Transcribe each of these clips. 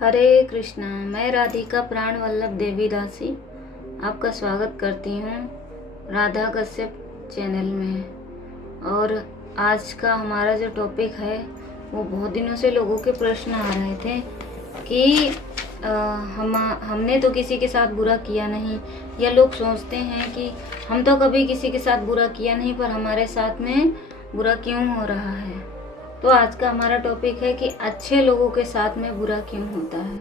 हरे कृष्णा। मैं राधिका प्राण वल्लभ देवी दासी आपका स्वागत करती हूँ राधा कश्यप चैनल में। और आज का हमारा जो टॉपिक है वो बहुत दिनों से लोगों के प्रश्न आ रहे थे कि हमने तो किसी के साथ बुरा किया नहीं, या लोग सोचते हैं कि हम तो कभी किसी के साथ बुरा किया नहीं पर हमारे साथ में बुरा क्यों हो रहा है। तो आज का हमारा टॉपिक है कि अच्छे लोगों के साथ में बुरा क्यों होता है।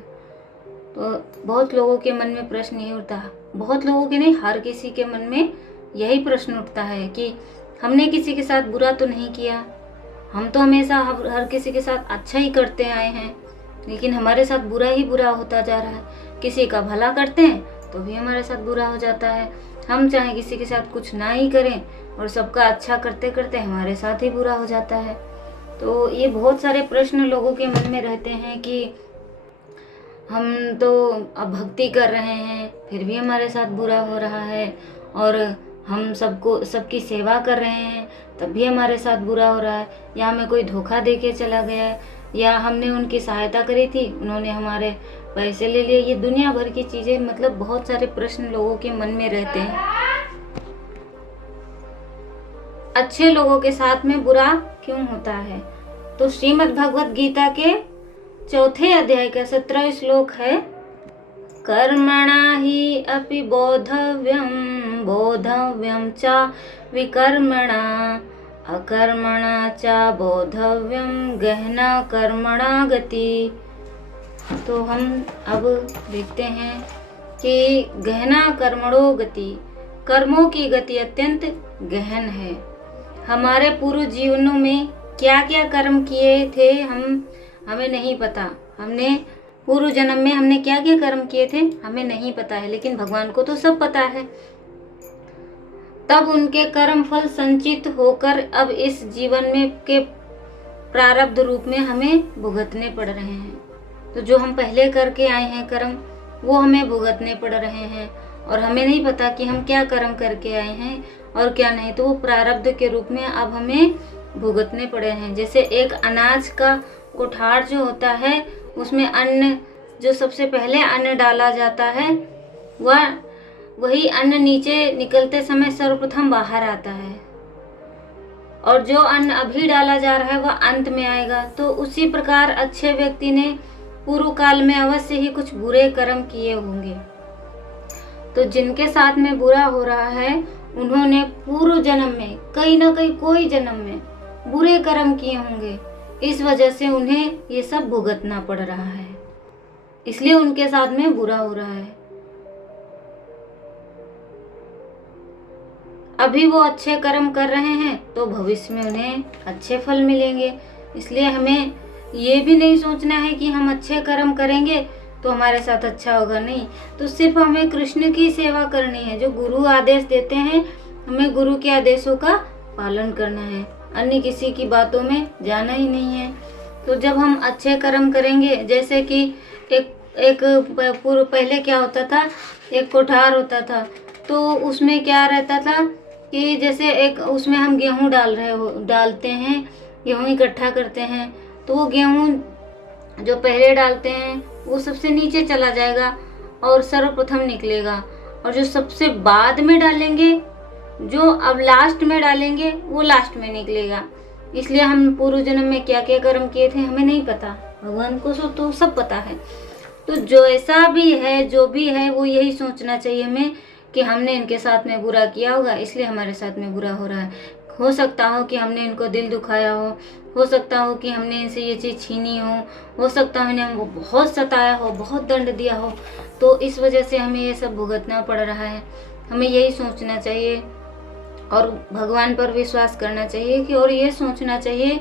तो बहुत लोगों के मन में प्रश्न ये उठता है, बहुत लोगों के नहीं, हर किसी के मन में यही प्रश्न उठता है कि हमने किसी के साथ बुरा तो नहीं किया, हम तो हमेशा हर किसी के साथ अच्छा ही करते आए हैं, लेकिन हमारे साथ बुरा ही बुरा होता जा रहा है। किसी का भला करते हैं तो भी हमारे साथ बुरा हो जाता है। हम चाहे किसी के साथ कुछ ना ही करें और सबका अच्छा करते करते हमारे साथ ही बुरा हो जाता है। तो ये बहुत सारे प्रश्न लोगों के मन में रहते हैं कि हम तो अब भक्ति कर रहे हैं फिर भी हमारे साथ बुरा हो रहा है, और हम सबकी सेवा कर रहे हैं तब भी हमारे साथ बुरा हो रहा है, या हमें कोई धोखा दे के चला गया है, या हमने उनकी सहायता करी थी उन्होंने हमारे पैसे ले लिए। ये दुनिया भर की चीज़ें, मतलब बहुत सारे प्रश्न लोगों के मन में रहते हैं। अच्छे लोगों के साथ में बुरा क्यों होता है? तो श्रीमद् भगवत गीता के 4थे अध्याय का 17वां श्लोक है, कर्मणा ही अपि बोधव्यम च विकर्मणा अकर्मणा च बोधव्यम गहना कर्मणा गति। तो हम अब देखते हैं कि गहना कर्मणो गति, कर्मों की गति अत्यंत गहन है। हमारे पूर्व जीवनों में क्या क्या कर्म किए थे हमें नहीं पता। हमने पूर्व जन्म में हमने क्या क्या कर्म किए थे हमें नहीं पता है, लेकिन भगवान को तो सब पता है। तब उनके कर्म फल संचित होकर अब इस जीवन में के प्रारब्ध रूप में हमें भुगतने पड़ रहे हैं। तो जो हम पहले करके आए हैं कर्म वो हमें भुगतने पड़ रहे हैं, और हमें नहीं पता कि हम क्या कर्म करके आए हैं और क्या नहीं। तो वो प्रारब्ध के रूप में अब हमें भुगतने पड़े हैं। जैसे एक अनाज का कोठार जो होता है उसमें अन्न, जो सबसे पहले अन्न डाला जाता है वही अन्न नीचे निकलते समय सर्वप्रथम बाहर आता है, और जो अन्न अभी डाला जा रहा है वह अंत में आएगा। तो उसी प्रकार अच्छे व्यक्ति ने पूर्व काल में अवश्य ही कुछ बुरे कर्म किए होंगे। तो जिनके साथ में बुरा हो रहा है उन्होंने पूर्व जन्म में कहीं ना कहीं कोई जन्म में बुरे कर्म किए होंगे, इस वजह से उन्हें ये सब भुगतना पड़ रहा है, इसलिए उनके साथ में बुरा हो रहा है। अभी वो अच्छे कर्म कर रहे हैं तो भविष्य में उन्हें अच्छे फल मिलेंगे। इसलिए हमें ये भी नहीं सोचना है कि हम अच्छे कर्म करेंगे तो हमारे साथ अच्छा होगा, नहीं। तो सिर्फ हमें कृष्ण की सेवा करनी है। जो गुरु आदेश देते हैं हमें गुरु के आदेशों का पालन करना है, अन्य किसी की बातों में जाना ही नहीं है। तो जब हम अच्छे कर्म करेंगे, जैसे कि एक पूर्व पहले क्या होता था, एक कोठार होता था, तो उसमें क्या रहता था कि जैसे एक उसमें हम गेहूँ डालते हैं, गेहूँ इकट्ठा करते हैं, तो वो गेहूँ जो पहले डालते हैं वो सबसे नीचे चला जाएगा और सर्वप्रथम निकलेगा, और जो सबसे बाद में डालेंगे, जो अब लास्ट में डालेंगे, वो लास्ट में निकलेगा। इसलिए हम पूर्व जन्म में क्या क्या कर्म किए थे हमें नहीं पता, भगवान को तो सब पता है। तो जो ऐसा भी है, जो भी है, वो यही सोचना चाहिए हमें कि हमने इनके साथ में बुरा किया होगा इसलिए हमारे साथ में बुरा हो रहा है। हो सकता हो कि हमने इनको दिल दुखाया हो सकता हो कि हमने इनसे ये चीज़ छीनी हो सकता हो इन्हें हमको बहुत सताया हो, बहुत दंड दिया हो, तो इस वजह से हमें ये सब भुगतना पड़ रहा है। हमें यही सोचना चाहिए और भगवान पर विश्वास करना चाहिए कि, और ये सोचना चाहिए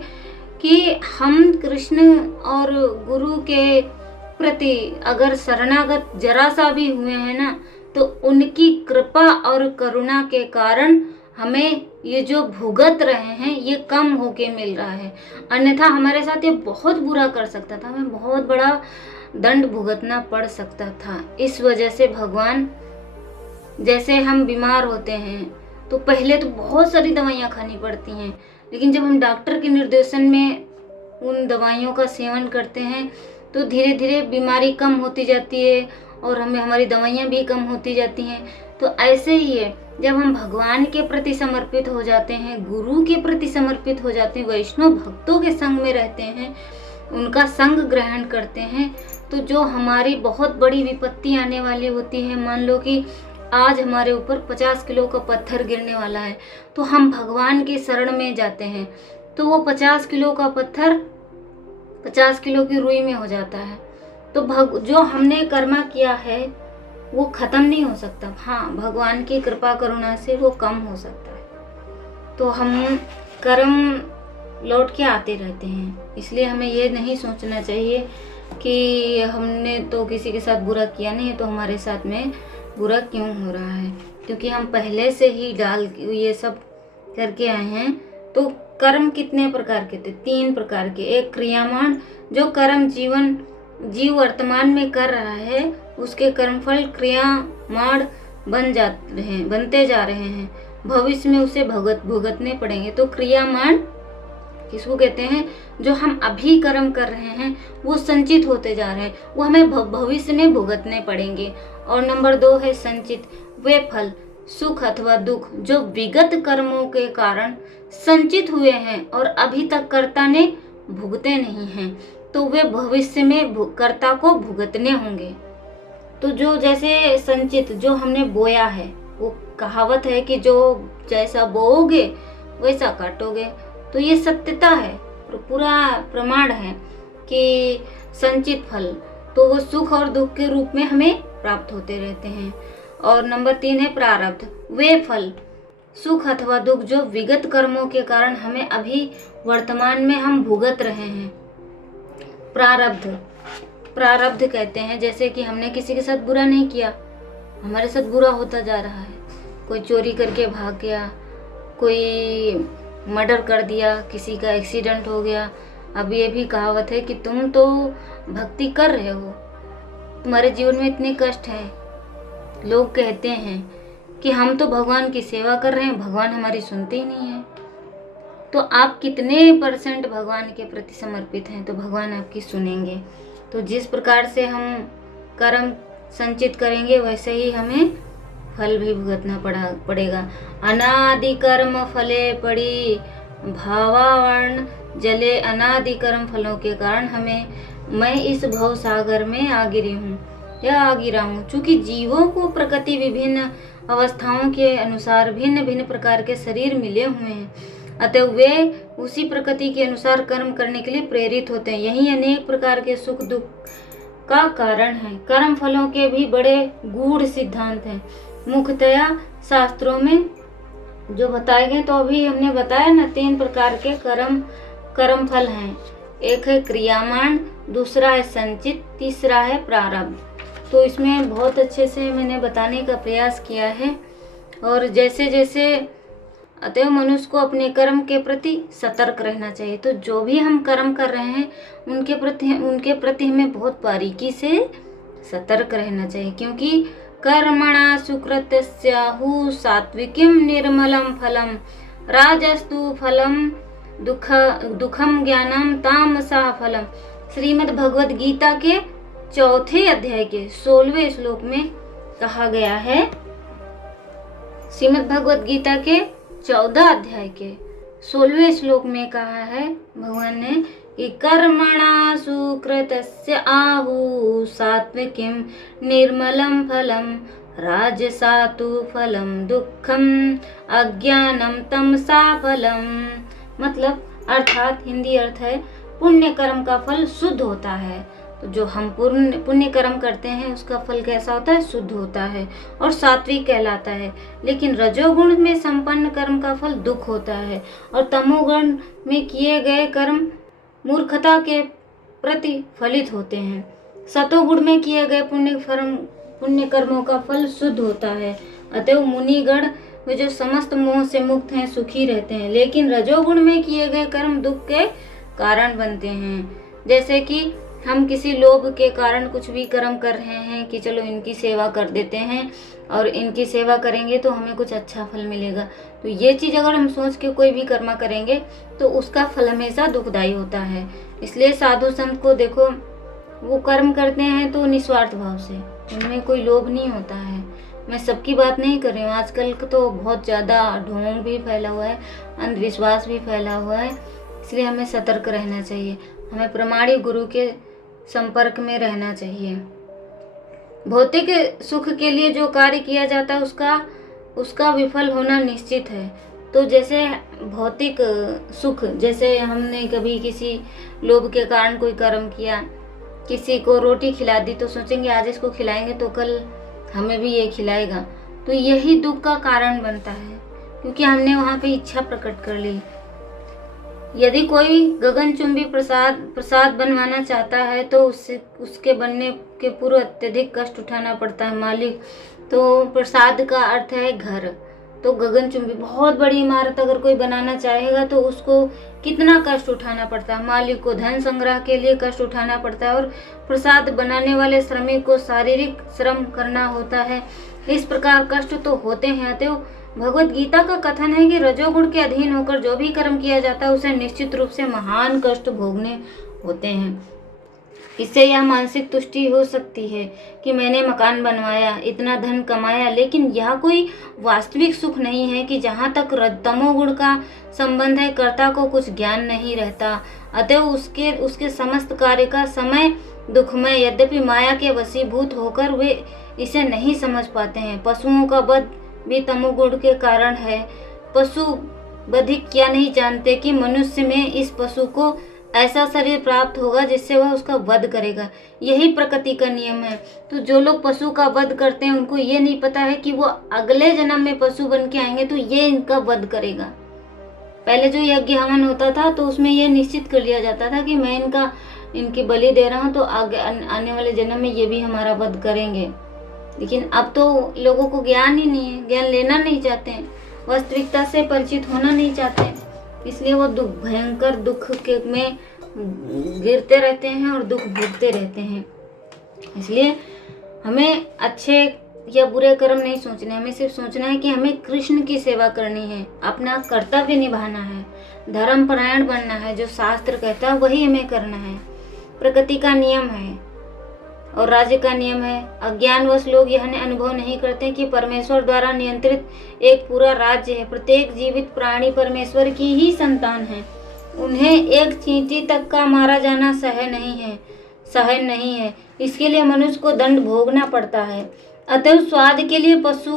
कि हम कृष्ण और गुरु के प्रति अगर शरणागत जरा सा भी हुए हैं ना, तो उनकी कृपा और करुणा के कारण हमें ये जो भुगत रहे हैं ये कम होके मिल रहा है। अन्यथा हमारे साथ ये बहुत बुरा कर सकता था, हमें बहुत बड़ा दंड भुगतना पड़ सकता था। इस वजह से भगवान, जैसे हम बीमार होते हैं तो पहले तो बहुत सारी दवाइयाँ खानी पड़ती हैं, लेकिन जब हम डॉक्टर के निर्देशन में उन दवाइयों का सेवन करते हैं तो धीरे धीरे बीमारी कम होती जाती है और हमें हमारी दवाइयाँ भी कम होती जाती हैं। तो ऐसे ही है, जब हम भगवान के प्रति समर्पित हो जाते हैं, गुरु के प्रति समर्पित हो जाते हैं, वैष्णव भक्तों के संग में रहते हैं, उनका संग ग्रहण करते हैं, तो जो हमारी बहुत बड़ी विपत्ति आने वाली होती है, मान लो कि आज हमारे ऊपर 50 किलो का पत्थर गिरने वाला है, तो हम भगवान की शरण में जाते हैं, तो वो 50 किलो का पत्थर 50 किलो की रुई में हो जाता है। तो जो हमने कर्मा किया है वो खत्म नहीं हो सकता। हाँ, भगवान की कृपा करुणा से वो कम हो सकता है। तो हम कर्म लौट के आते रहते हैं, इसलिए हमें ये नहीं सोचना चाहिए कि हमने तो किसी के साथ बुरा किया नहीं है तो हमारे साथ में बुरा क्यों हो रहा है, क्योंकि हम पहले से ही ये सब करके आए हैं। तो कर्म कितने प्रकार के थे? 3 प्रकार के। एक क्रियामान, जो कर्म जीव वर्तमान में कर रहा है, उसके कर्मफल क्रियामाण बनते जा रहे हैं, भविष्य में उसे भुगतने पड़ेंगे। तो क्रियामाण किसको कहते हैं? जो हम अभी कर्म कर रहे हैं वो संचित होते जा रहे हैं, वो हमें भविष्य में भुगतने पड़ेंगे। और नंबर 2 है संचित, वे फल सुख अथवा दुख जो विगत कर्मों के कारण संचित हुए हैं और अभी तक कर्ता ने भुगते नहीं हैं, तो वे भविष्य में कर्ता को भुगतने होंगे। तो जो जैसे संचित, जो हमने बोया है, वो कहावत है कि जो जैसा बोओगे वैसा काटोगे, तो ये सत्यता है, पूरा प्रमाण है कि संचित फल तो वो सुख और दुख के रूप में हमें प्राप्त होते रहते हैं। और नंबर 3 है प्रारब्ध, वे फल सुख अथवा दुख जो विगत कर्मों के कारण हमें अभी वर्तमान में हम भुगत रहे हैं। प्रारब्ध कहते हैं, जैसे कि हमने किसी के साथ बुरा नहीं किया, हमारे साथ बुरा होता जा रहा है, कोई चोरी करके भाग गया, कोई मर्डर कर दिया, किसी का एक्सीडेंट हो गया। अब ये भी कहावत है कि तुम तो भक्ति कर रहे हो, तुम्हारे जीवन में इतने कष्ट हैं, लोग कहते हैं कि हम तो भगवान की सेवा कर रहे हैं, भगवान हमारी सुनते ही नहीं है। तो आप कितने % भगवान के प्रति समर्पित हैं, तो भगवान आपकी सुनेंगे। तो जिस प्रकार से हम कर्म संचित करेंगे वैसे ही हमें फल भी भुगतना पड़ेगा। अनादि कर्म फले पड़ी भावावर्ण जले, अनादि कर्म फलों के कारण मैं इस भव सागर में आ गिरा हूँ। चूँकि जीवों को प्रकृति विभिन्न अवस्थाओं के अनुसार भिन्न भिन्न प्रकार के शरीर मिले हुए हैं, अतः वे उसी प्रकृति के अनुसार कर्म करने के लिए प्रेरित होते हैं। यही अनेक प्रकार के सुख दुख का कारण है। कर्म फलों के भी बड़े गूढ़ सिद्धांत हैं, मुख्यतया शास्त्रों में जो बताए गए। तो अभी हमने बताया ना 3 प्रकार के कर्म फल हैं। एक है क्रियामाण, दूसरा है संचित, तीसरा है प्रारब्ध। तो इसमें बहुत अच्छे से मैंने बताने का प्रयास किया है। और जैसे जैसे अतएव मनुष्य को अपने कर्म के प्रति सतर्क रहना चाहिए। तो जो भी हम कर्म कर रहे हैं उनके प्रति हमें बहुत बारीकी से सतर्क रहना चाहिए, क्योंकि कर्मणा सुकृतस्याहु सात्विकीम निर्मलम फलम राजस्तु फलम दुखम ज्ञानम तामसा फलम। श्रीमद् भगवद गीता के 4थे अध्याय के 16वें श्लोक में कहा गया है। श्रीमद् भगवद गीता के 14 अध्याय के 16वें श्लोक में कहा है भगवान ने कि कर्मणा सुकृतस्य आहु सात्विकीम निर्मलम फलम राजसातु फलम दुखम अज्ञानम तमसा फलम। मतलब अर्थात हिंदी अर्थ है, पुण्य कर्म का फल शुद्ध होता है। तो जो हम पुण्य कर्म करते हैं उसका फल कैसा होता है? शुद्ध होता है और सात्विक कहलाता है। लेकिन रजोगुण में संपन्न कर्म का फल दुख होता है और तमोगुण में किए गए कर्म मूर्खता के प्रति फलित होते हैं। सतोगुण में किए गए पुण्य कर्मों का फल शुद्ध होता है। अतएव मुनिगण वे जो समस्त मोह से मुक्त हैं सुखी रहते हैं। लेकिन रजोगुण में किए गए कर्म दुख के कारण बनते हैं। जैसे कि हम किसी लोभ के कारण कुछ भी कर्म कर रहे हैं कि चलो इनकी सेवा कर देते हैं और इनकी सेवा करेंगे तो हमें कुछ अच्छा फल मिलेगा। तो ये चीज़ अगर हम सोच के कोई भी कर्म करेंगे तो उसका फल हमेशा दुखदायी होता है। इसलिए साधु संत को देखो, वो कर्म करते हैं तो निस्वार्थ भाव से, उनमें कोई लोभ नहीं होता है। मैं सबकी बात नहीं कर रही हूँ, आजकल तो बहुत ज़्यादा ढोंग भी फैला हुआ है, अंधविश्वास भी फैला हुआ है, इसलिए हमें सतर्क रहना चाहिए। हमें प्रमाणिक गुरु के संपर्क में रहना चाहिए। भौतिक सुख के लिए जो कार्य किया जाता है उसका विफल होना निश्चित है। तो जैसे भौतिक सुख, जैसे हमने कभी किसी लोभ के कारण कोई कर्म किया, किसी को रोटी खिला दी, तो सोचेंगे आज इसको खिलाएंगे तो कल हमें भी ये खिलाएगा, तो यही दुख का कारण बनता है, क्योंकि हमने वहाँ पे इच्छा प्रकट कर ली। यदि कोई गगनचुंबी प्रसाद बनवाना चाहता है तो उसके बनने के पूर्व अत्यधिक कष्ट उठाना पड़ता है मालिक। तो प्रसाद का अर्थ है घर। तो गगनचुंबी बहुत बड़ी इमारत अगर कोई बनाना चाहेगा तो उसको कितना कष्ट उठाना पड़ता है, मालिक को धन संग्रह के लिए कष्ट उठाना पड़ता है, और प्रसाद बनाने वाले श्रमिक को शारीरिक श्रम करना होता है। इस प्रकार कष्ट तो होते हैं। अतएव भगवत गीता का कथन है कि रजोगुण के अधीन होकर जो भी कर्म किया जाता है उसे निश्चित रूप से महान कष्ट भोगने होते हैं। इससे यह मानसिक तुष्टि हो सकती है कि मैंने मकान बनवाया, इतना धन कमाया, लेकिन यह कोई वास्तविक सुख नहीं है कि जहाँ तक तमोगुण का संबंध है कर्ता को कुछ ज्ञान नहीं रहता। अतः उसके समस्त कार्य का समय दुखमय, यद्यपि माया के वशीभूत होकर वे इसे नहीं समझ पाते हैं। पशुओं का वध भी तमोगुण के कारण है। पशु बधिक क्या नहीं जानते कि मनुष्य में इस पशु को ऐसा शरीर प्राप्त होगा जिससे वह उसका वध करेगा। यही प्रकृति का नियम है। तो जो लोग पशु का वध करते हैं उनको ये नहीं पता है कि वो अगले जन्म में पशु बन के आएंगे तो ये इनका वध करेगा। पहले जो यज्ञ हवन होता था तो उसमें ये निश्चित कर लिया जाता था कि मैं इनकी बलि दे रहा हूँ तो आगे आने वाले जन्म में ये भी हमारा वध करेंगे। लेकिन अब तो लोगों को ज्ञान ही नहीं है, ज्ञान लेना नहीं चाहते हैं, वास्तविकता से परिचित होना नहीं चाहते हैं, इसलिए वो भयंकर दुख के में गिरते रहते हैं और दुख भोगते रहते हैं। इसलिए हमें अच्छे या बुरे कर्म नहीं सोचने, हमें सिर्फ सोचना है कि हमें कृष्ण की सेवा करनी है, अपना कर्तव्य निभाना है, धर्म परायण बनना है, जो शास्त्र कहता है वही हमें करना है। प्रकृति का नियम है और राज्य का नियम है। अज्ञानवश लोग यह अनुभव नहीं करते कि परमेश्वर द्वारा नियंत्रित एक पूरा राज्य है। प्रत्येक जीवित प्राणी परमेश्वर की ही संतान है। उन्हें एक चींटी तक का मारा जाना सहन नहीं है। इसके लिए मनुष्य को दंड भोगना पड़ता है। अतः स्वाद के लिए पशु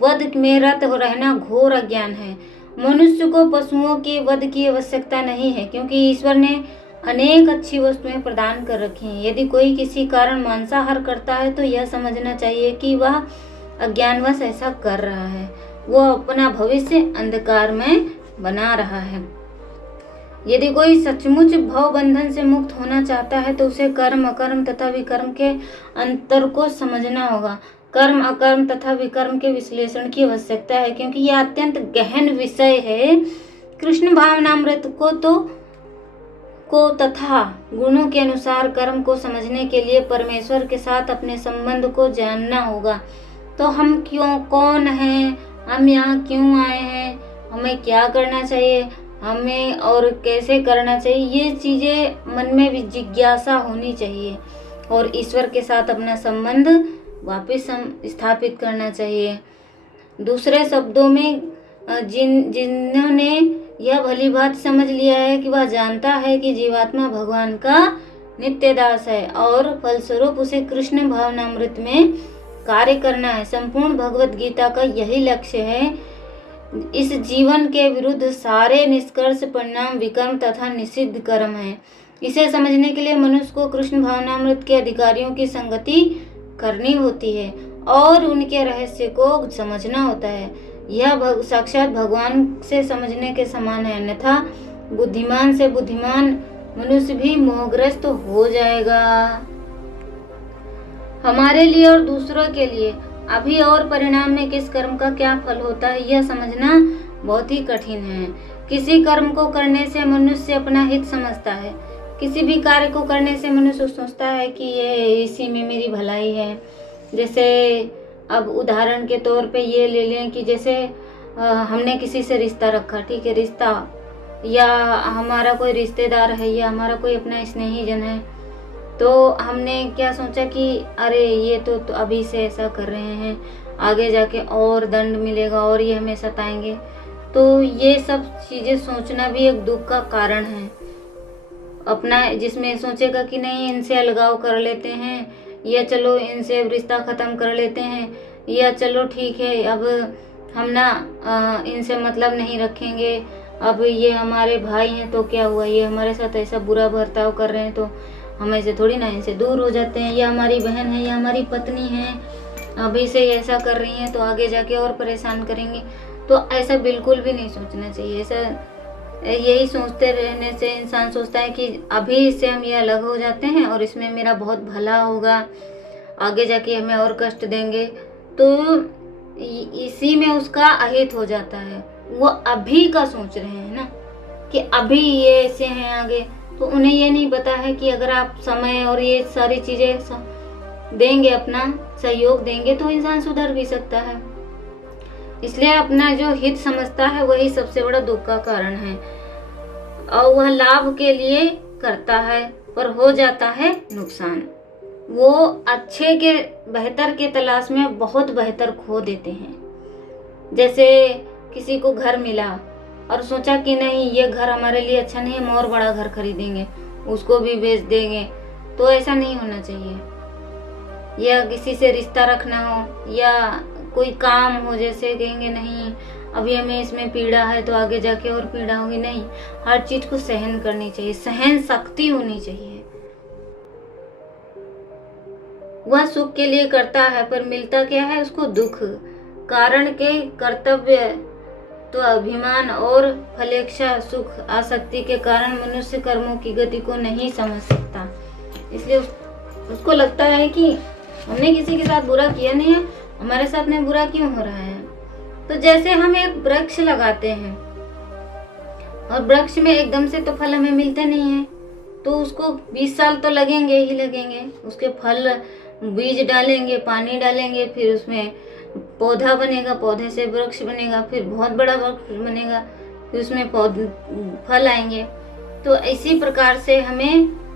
वध में रत रहना घोर अज्ञान है। मनुष्य को पशुओं के वध की आवश्यकता नहीं है, क्योंकि ईश्वर ने अनेक अच्छी वस्तुएं प्रदान कर रखी हैं। यदि कोई किसी कारण मांसाहार करता है तो यह समझना चाहिए कि वह अज्ञानवश ऐसा कर रहा है, वो अपना भविष्य अंधकार में बना रहा है। यदि कोई सचमुच भव बंधन से मुक्त होना चाहता है तो उसे कर्म, अकर्म तथा विकर्म के अंतर को समझना होगा। कर्म, अकर्म तथा विकर्म के विश्लेषण की आवश्यकता है, क्योंकि यह अत्यंत गहन विषय है। कृष्ण भावनामृत को तथा गुणों के अनुसार कर्म को समझने के लिए परमेश्वर के साथ अपने संबंध को जानना होगा। तो हम कौन हैं, हम यहाँ क्यों आए हैं, हमें क्या करना चाहिए, हमें और कैसे करना चाहिए, ये चीज़ें मन में जिज्ञासा होनी चाहिए और ईश्वर के साथ अपना संबंध वापस स्थापित करना चाहिए। दूसरे शब्दों में जिन्होंने यह भली बात समझ लिया है कि वह जानता है कि जीवात्मा भगवान का नित्य दास है और फलस्वरूप उसे कृष्ण भावनामृत में कार्य करना है। संपूर्ण भगवत गीता का यही लक्ष्य है। इस जीवन के विरुद्ध सारे निष्कर्ष, परिणाम, विकर्म तथा निषिद्ध कर्म है। इसे समझने के लिए मनुष्य को कृष्ण भावनामृत के अधिकारियों की संगति करनी होती है और उनके रहस्य को समझना होता है। यह साक्षात भगवान से समझने के समान है, अन्यथा बुद्धिमान से बुद्धिमान मनुष्य भी मोहग्रस्त हो जाएगा। हमारे लिए और दूसरों के लिए अभी और परिणाम में किस कर्म का क्या फल होता है यह समझना बहुत ही कठिन है। किसी कर्म को करने से मनुष्य अपना हित समझता है। किसी भी कार्य को करने से मनुष्य सोचता है कि ये इसी में मेरी भलाई है। जैसे अब उदाहरण के तौर पे ये ले लें कि जैसे हमने किसी से रिश्ता रखा, ठीक है, रिश्ता, या हमारा कोई रिश्तेदार है या हमारा कोई अपना स्नेही जन है, तो हमने क्या सोचा कि अरे ये तो अभी से ऐसा कर रहे हैं, आगे जाके और दंड मिलेगा और ये हमें सताएंगे। तो ये सब चीज़ें सोचना भी एक दुख का कारण है अपना, जिसमें सोचेगा कि नहीं इनसे अलगाव कर लेते हैं, या चलो इनसे रिश्ता ख़त्म कर लेते हैं, या चलो ठीक है अब हम ना इनसे मतलब नहीं रखेंगे, अब ये हमारे भाई हैं तो क्या हुआ, ये हमारे साथ ऐसा बुरा बर्ताव कर रहे हैं तो हम ऐसे थोड़ी ना इनसे दूर हो जाते हैं, या हमारी बहन है या हमारी पत्नी है अभी से ऐसा कर रही हैं तो आगे जाके और परेशान करेंगे। तो ऐसा बिल्कुल भी नहीं सोचना चाहिए। ऐसा यही सोचते रहने से इंसान सोचता है कि अभी इससे हम ये अलग हो जाते हैं और इसमें मेरा बहुत भला होगा, आगे जाके हमें और कष्ट देंगे, तो इसी में उसका अहित हो जाता है। वो अभी का सोच रहे हैं ना कि अभी ये ऐसे हैं आगे, तो उन्हें ये नहीं पता है कि अगर आप समय और ये सारी चीज़ें देंगे, अपना सहयोग देंगे, तो इंसान सुधर भी सकता है। इसलिए अपना जो हित समझता है वही सबसे बड़ा दुख का कारण है, और वह लाभ के लिए करता है पर हो जाता है नुकसान। वो अच्छे के बेहतर के तलाश में बहुत बेहतर खो देते हैं। जैसे किसी को घर मिला और सोचा कि नहीं ये घर हमारे लिए अच्छा नहीं, हम और बड़ा घर खरीदेंगे, उसको भी बेच देंगे, तो ऐसा नहीं होना चाहिए। या किसी से रिश्ता रखना हो या कोई काम हो, जैसे कहेंगे नहीं अभी हमें इसमें पीड़ा है तो आगे जाके और पीड़ा होगी, नहीं, हर चीज को सहन करनी चाहिए, सहन शक्ति होनी चाहिए। वह सुख के लिए करता है पर मिलता क्या है उसको दुख। कारण के कर्तव्य तो अभिमान और फलेच्छा सुख आसक्ति के कारण मनुष्य कर्मों की गति को नहीं समझ सकता। इसलिए उसको लगता है कि हमने किसी के साथ बुरा किया नहीं है, हमारे साथ में बुरा क्यों हो रहा है। तो जैसे हम एक वृक्ष लगाते हैं और वृक्ष में एकदम से तो फल हमें मिलते नहीं है, तो उसको 20 साल तो लगेंगे ही लगेंगे, उसके फल बीज डालेंगे, पानी डालेंगे, फिर उसमें पौधा बनेगा, पौधे से वृक्ष बनेगा, फिर बहुत बड़ा वृक्ष बनेगा, फिर उसमें फल आएंगे। तो इसी प्रकार से हमें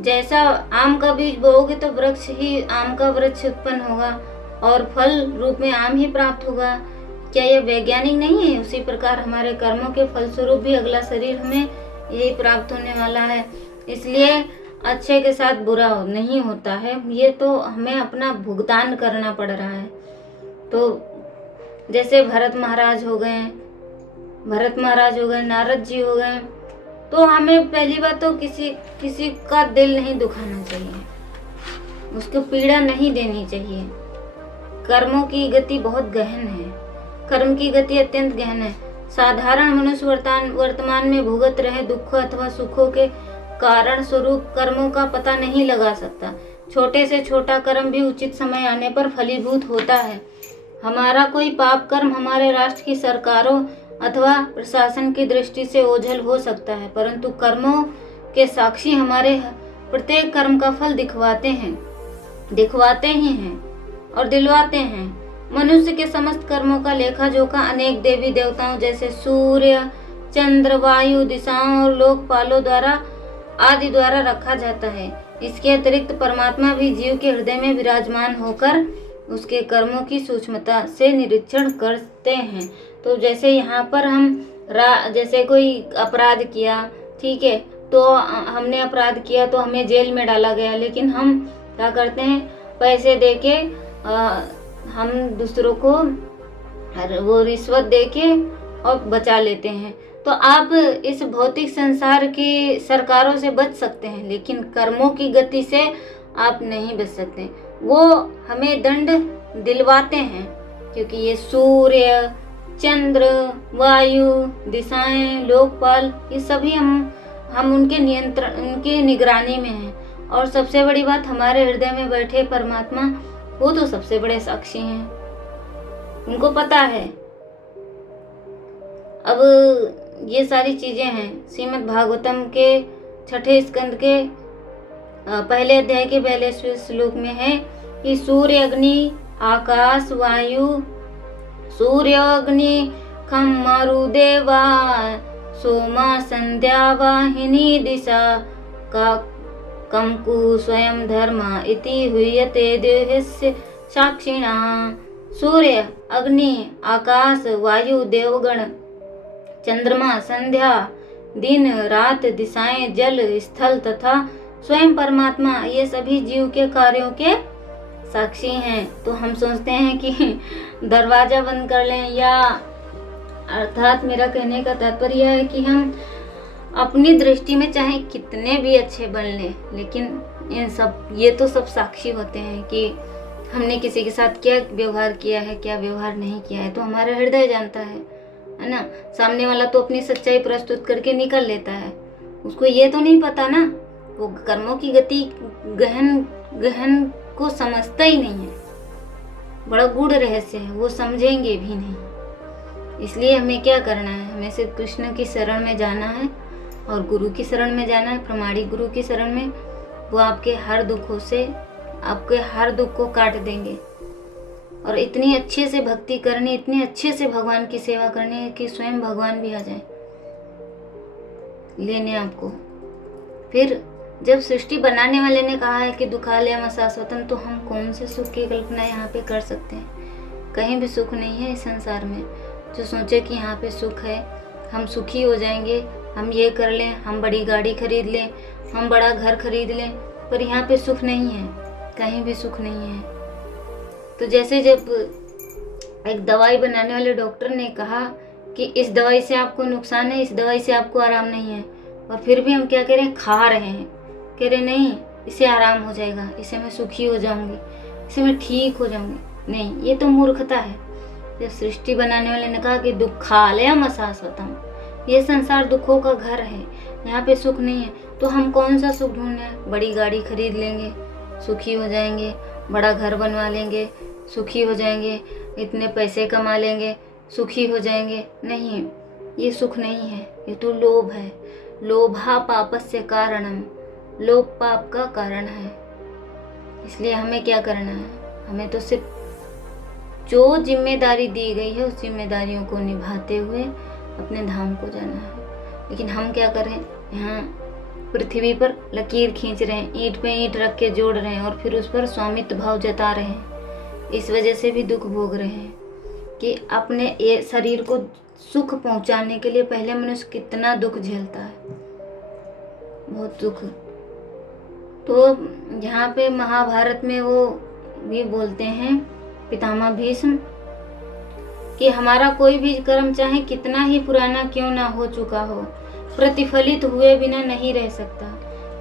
जैसा आम का बीज बोओगे तो वृक्ष ही आम का वृक्ष उत्पन्न होगा और फल रूप में आम ही प्राप्त होगा। क्या यह वैज्ञानिक नहीं है? उसी प्रकार हमारे कर्मों के फलस्वरूप भी अगला शरीर हमें यही प्राप्त होने वाला है। इसलिए अच्छे के साथ बुरा नहीं होता है, ये तो हमें अपना भुगतान करना पड़ रहा है। तो जैसे भरत महाराज हो गए, नारद जी हो गए, तो हमें पहली बात तो किसी का दिल नहीं दुखाना चाहिए, उसको पीड़ा नहीं देनी चाहिए। कर्मों की गति बहुत गहन है, कर्म की गति अत्यंत गहन है। साधारण मनुष्य वर्तमान में भुगत रहे दुखों अथवा सुखों के कारण स्वरूप कर्मों का पता नहीं लगा सकता। छोटे से छोटा कर्म भी उचित समय आने पर फलीभूत होता है। हमारा कोई पाप कर्म हमारे राष्ट्र की सरकारों अथवा प्रशासन की दृष्टि से ओझल हो सकता है, परंतु कर्मों के साक्षी हमारे प्रत्येक कर्म का फल दिखवाते ही हैं और दिलवाते हैं। मनुष्य के समस्त कर्मों का लेखा जोखा अनेक देवी देवताओं जैसे सूर्य, चंद्र, वायु, दिशाओं और लोकपालों आदि द्वारा रखा जाता है। इसके अतिरिक्त परमात्मा भी जीव के हृदय में विराजमान होकर उसके कर्मों की सूक्ष्मता से निरीक्षण करते हैं। तो जैसे यहाँ पर हम जैसे कोई अपराध किया, ठीक है, तो हमने अपराध किया तो हमें जेल में डाला गया, लेकिन हम क्या करते हैं, पैसे देके हम दूसरों को वो रिश्वत देके और बचा लेते हैं। तो आप इस भौतिक संसार की सरकारों से बच सकते हैं, लेकिन कर्मों की गति से आप नहीं बच सकते। वो हमें दंड दिलवाते हैं, क्योंकि ये सूर्य, चंद्र, वायु, दिशाएं, लोकपाल, ये सभी हम उनके नियंत्रण, उनकी निगरानी में हैं। और सबसे बड़ी बात, हमारे हृदय में बैठे परमात्मा, वो तो सबसे बड़े साक्षी हैं, उनको पता है। अब ये सारी चीजें हैं श्रीमद् भागवतम के 6ठे स्कंद के पहले अध्याय के 42वें श्लोक में है कि सूर्य, अग्नि, आकाश, वायु, सूर्य, अग्नि, खम, मारुदेवा, सोमा, संध्या, वाहिनी, दिशा का कमकु स्वयं धर्म इति हुयते देहस्य साक्षिणः। सूर्य, अग्नि, आकाश, वायु, देवगण, चंद्रमा, संध्या, दिन, रात, दिशाएं, जल, स्थल तथा स्वयं परमात्मा, ये सभी जीव के कार्यों के साक्षी हैं। तो हम सोचते हैं कि दरवाजा बंद कर लें, या अर्थात मेरा कहने का तात्पर्य है कि हम अपनी दृष्टि में चाहे कितने भी अच्छे बन लें, लेकिन ये तो सब साक्षी होते हैं कि हमने किसी के साथ क्या व्यवहार किया है, क्या व्यवहार नहीं किया है। तो हमारा हृदय जानता है ना। सामने वाला तो अपनी सच्चाई प्रस्तुत करके निकल लेता है, उसको ये तो नहीं पता ना, वो कर्मों की गति गहन को समझता ही नहीं है। बड़ा गूढ़ रहस्य है, वो समझेंगे भी नहीं। इसलिए हमें क्या करना है, हमें सिर्फ कृष्ण की शरण में जाना है और गुरु की शरण में जाना है, प्रमाणिक गुरु की शरण में। वो आपके हर दुख को काट देंगे। और इतनी अच्छे से भक्ति करनी, इतनी अच्छे से भगवान की सेवा करनी है कि स्वयं भगवान भी आ जाए लेने आपको। फिर जब सृष्टि बनाने वाले ने कहा है कि दुखालयम अशाश्वतम, तो हम कौन से सुख की कल्पना यहाँ पे कर सकते हैं। कहीं भी सुख नहीं है इस संसार में। जो सोचे कि यहाँ पे सुख है, हम सुखी हो जाएंगे, हम ये कर लें, हम बड़ी गाड़ी खरीद लें, हम बड़ा घर खरीद लें, पर यहाँ पे सुख नहीं है, कहीं भी सुख नहीं है। तो जैसे जब एक दवाई बनाने वाले डॉक्टर ने कहा कि इस दवाई से आपको नुकसान है, इस दवाई से आपको आराम नहीं है, और फिर भी हम क्या कह रहे हैं, खा रहे हैं, कह रहे नहीं इससे आराम हो जाएगा, इससे मैं सुखी हो जाऊंगी, इससे मैं ठीक हो जाऊंगी। नहीं, ये तो मूर्खता है। जब सृष्टि बनाने वाले ने कहा कि दुखालयम अशाश्वतम, ये संसार दुखों का घर है, यहाँ पे सुख नहीं है, तो हम कौन सा सुख ढूंढें। बड़ी गाड़ी खरीद लेंगे, सुखी हो जाएंगे, बड़ा घर बनवा लेंगे, सुखी हो जाएंगे, इतने पैसे कमा लेंगे, सुखी हो जाएंगे। नहीं, ये सुख नहीं है, ये तो लोभ है। लोभा पापस्य कारणम, लोभ पाप का कारण है। इसलिए हमें क्या करना है, हमें तो सिर्फ जो जिम्मेदारी दी गई है उस जिम्मेदारियों को निभाते हुए अपने धाम को जाना है। लेकिन हम क्या कर रहे हैं, यहाँ पृथ्वी पर लकीर खींच रहे हैं, ईंट पे ईंट रख के जोड़ रहे हैं और फिर उस पर स्वामित्व भाव जता रहे हैं। इस वजह से भी दुख भोग रहे हैं कि अपने ये शरीर को सुख पहुंचाने के लिए पहले मनुष्य कितना दुख झेलता है, बहुत दुख। तो यहाँ पे महाभारत में वो भी बोलते हैं पितामह भीष्म कि हमारा कोई भी कर्म चाहे कितना ही पुराना क्यों ना हो चुका हो, प्रतिफलित हुए बिना नहीं रह सकता।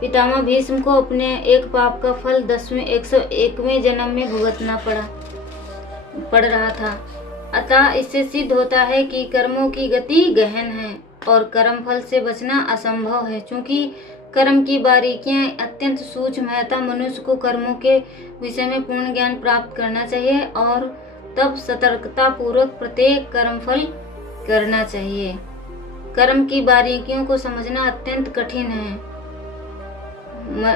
पितामह भीष्म को अपने एक पाप का फल 101वें जन्म में भुगतना पड़ रहा था। अतः इससे सिद्ध होता है कि कर्मों की गति गहन है और कर्म फल से बचना असंभव है। चूंकि कर्म की बारीकियां अत्यंत सूक्ष्म है, अतः मनुष्य को कर्मों के विषय में पूर्ण ज्ञान प्राप्त करना चाहिए और तब सतर्कता पूर्वक प्रत्येक कर्म फल करना चाहिए। कर्म की बारीकियों को समझना अत्यंत कठिन है,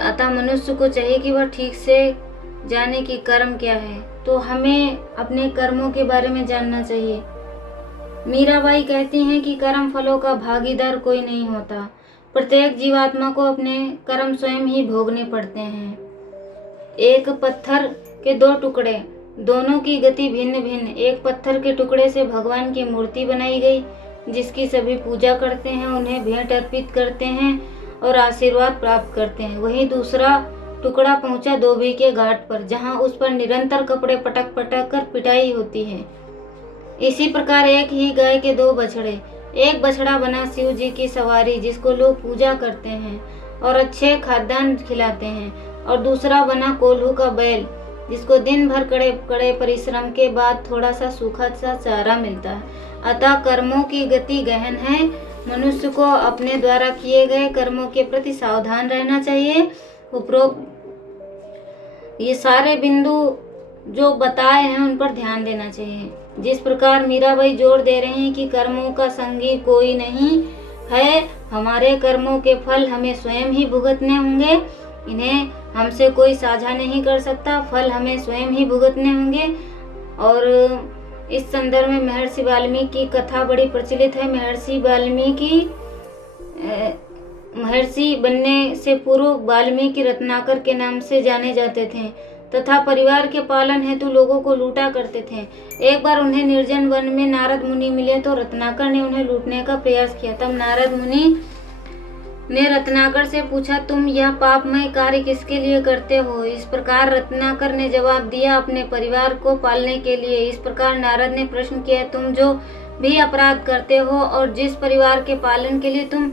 अतः मनुष्य को चाहिए कि वह ठीक से जाने कि कर्म क्या है। तो हमें अपने कर्मों के बारे में जानना चाहिए। मीराबाई कहती हैं कि कर्म फलों का भागीदार कोई नहीं होता, प्रत्येक जीवात्मा को अपने कर्म स्वयं ही भोगने पड़ते हैं। एक पत्थर के दो टुकड़े, दोनों की गति भिन्न भिन्न। एक पत्थर के टुकड़े से भगवान की मूर्ति बनाई गई जिसकी सभी पूजा करते हैं, उन्हें भेंट अर्पित करते हैं और आशीर्वाद प्राप्त करते हैं। वहीं दूसरा टुकड़ा पहुंचा धोबी के घाट पर, जहां उस पर निरंतर कपड़े पटक पटक कर पिटाई होती है। इसी प्रकार एक ही गाय के दो बछड़े, एक बछड़ा बना शिव जी की सवारी जिसको लोग पूजा करते हैं और अच्छे खाद्यान्न खिलाते हैं, और दूसरा बना कोल्हू का बैल जिसको दिन भर कड़े परिश्रम के बाद थोड़ा सा सूखा सा चारा मिलता है। अतः कर्मों की गति गहन है, मनुष्य को अपने द्वारा किए गए कर्मों के प्रति सावधान रहना चाहिए। उपरोक्त ये सारे बिंदु जो बताए हैं उन पर ध्यान देना चाहिए। जिस प्रकार मीराबाई जोर दे रहे हैं कि कर्मों का संगी कोई नहीं है, हमारे कर्मों के फल हमें स्वयं ही भुगतने होंगे, इन्हें हमसे कोई साझा नहीं कर सकता, फल हमें स्वयं ही भुगतने होंगे। और इस संदर्भ में महर्षि वाल्मीकि की कथा बड़ी प्रचलित है। महर्षि वाल्मीकि महर्षि बनने से पूर्व वाल्मीकि रत्नाकर के नाम से जाने जाते थे तथा परिवार के पालन हेतु लोगों को लूटा करते थे। एक बार उन्हें निर्जन वन में नारद मुनि मिले तो रत्नाकर ने उन्हें लूटने का प्रयास किया। तब नारद मुनि ने रत्नाकर से पूछा, तुम यह पापमय कार्य किसके लिए करते हो? इस प्रकार रत्नाकर ने जवाब दिया, अपने परिवार को पालने के लिए। इस प्रकार नारद ने प्रश्न किया, तुम जो भी अपराध करते हो और जिस परिवार के पालन के लिए तुम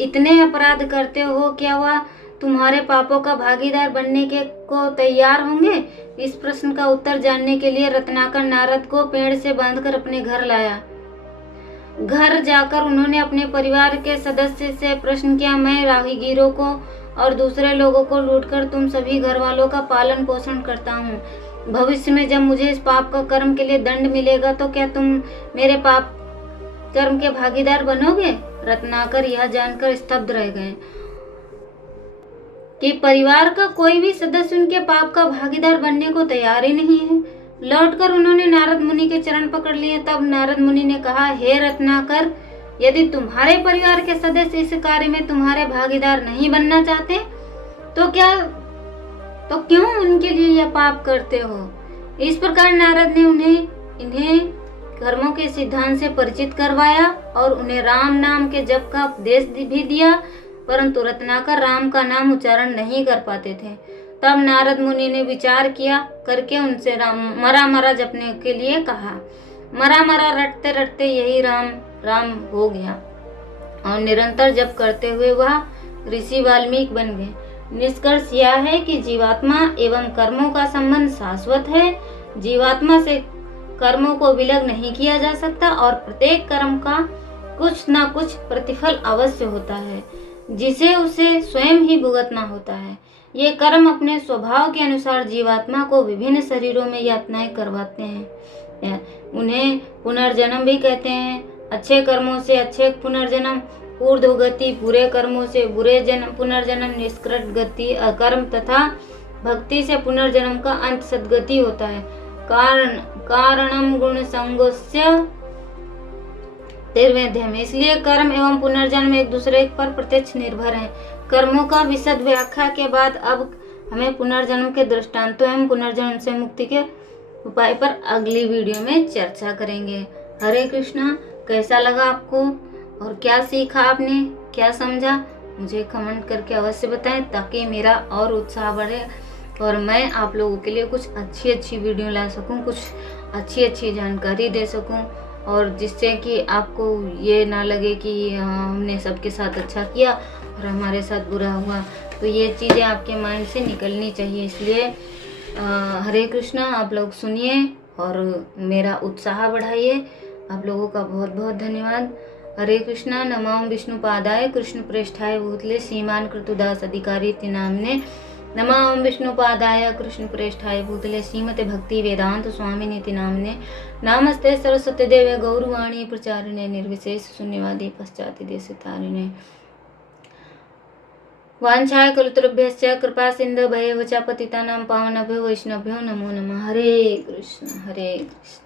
इतने अपराध करते हो, क्या वह तुम्हारे पापों का भागीदार बनने के को तैयार होंगे? इस प्रश्न का उत्तर जानने के लिए रत्नाकर नारद को पेड़ से बांधकर अपने घर लाया। घर जाकर उन्होंने अपने परिवार के सदस्य से प्रश्न किया, मैं राहगीरों को और दूसरे लोगों को लूटकर तुम सभी घर वालों का पालन पोषण करता हूँ। भविष्य में जब मुझे इस पाप का कर्म के लिए दंड मिलेगा तो क्या तुम मेरे पाप कर्म के भागीदार बनोगे? रत्नाकर यह जानकर स्तब्ध रह गए कि परिवार का कोई भी सदस्य उनके पाप का भागीदार बनने को तैयार ही नहीं है। लौटकर उन्होंने नारद मुनि के चरण पकड़ लिए। तब नारद मुनि ने कहा, हे रत्नाकर, यदि तुम्हारे परिवार के सदस्य इस कार्य में तुम्हारे भागीदार नहीं बनना चाहते तो क्यों उनके लिए यह पाप करते हो? इस प्रकार नारद ने इन्हें कर्मों के सिद्धांत से परिचित करवाया और उन्हें राम नाम के जप का उपदेश भी दिया, परंतु रत्नाकर राम का नाम उच्चारण नहीं कर पाते थे। तब नारद मुनि ने विचार किया करके उनसे मरा मरा जपने के लिए कहा। मरा मरा रटते रटते यही राम राम हो गया और निरंतर जप करते हुए वह ऋषि वाल्मीकि बन गए। निष्कर्ष यह है कि जीवात्मा एवं कर्मों का संबंध शाश्वत है। जीवात्मा से कर्मों को विलग नहीं किया जा सकता और प्रत्येक कर्म का कुछ न कुछ प्रतिफल अवश्य होता है, जिसे उसे स्वयं ही भुगतना होता है। ये कर्म अपने स्वभाव के अनुसार जीवात्मा को विभिन्न शरीरों में यातनाएं करवाते हैं। उन्हें पुनर्जन्म भी कहते हैं। अच्छे कर्मों से अच्छे पुनर्जन्म, ऊर्ध्व गति, बुरे कर्मों से बुरे पुनर्जन्म, निष्कृत गति अकर्म तथा भक्ति से पुनर्जन्म का अंत सद्गति होता है। कारणम गुण संगोस्य निर्वेद्यम। इसलिए कर्म एवं पुनर्जन्म एक दूसरे पर प्रत्यक्ष निर्भर हैं। कर्मों का विशद व्याख्या के बाद अब हमें पुनर्जन्म के दृष्टांतों एवं पुनर्जन्म से मुक्ति के उपाय पर अगली वीडियो में चर्चा करेंगे। हरे कृष्णा। कैसा लगा आपको और क्या सीखा आपने, क्या समझा, मुझे कमेंट करके अवश्य बताएं ताकि मेरा और उत्साह बढ़े और मैं आप लोगों के लिए कुछ अच्छी वीडियो ला सकूं, कुछ अच्छी जानकारी दे सकूं और जिससे कि आपको ये ना लगे कि हमने सबके साथ अच्छा किया और हमारे साथ बुरा हुआ। तो ये चीज़ें आपके माइंड से निकलनी चाहिए। इसलिए हरे कृष्णा। आप लोग सुनिए और मेरा उत्साह बढ़ाइए। आप लोगों का बहुत बहुत धन्यवाद। हरे कृष्णा। नमो विष्णुपादाय कृष्ण प्रेष्ठाय भूतले श्रीमान कृतुदास अधिकारी नामने। नमो विष्णुपादाय कृष्ण प्रेष्ठाय भूतले श्रीमते भक्ति वेदांत स्वामी नीति नामने। नमस्ते सरस्वती देवे गौरवाणी प्रचारिणे निर्विशेष शून्यवादी पश्चाति देश तारिणे। वाञ्छाय कलुतरभ्यश्च कृपा सिंधु भयवच पतितानां पावनेभ्यो वैष्णवेभ्यो नमो नमः। हरे कृष्ण हरे कृष्ण।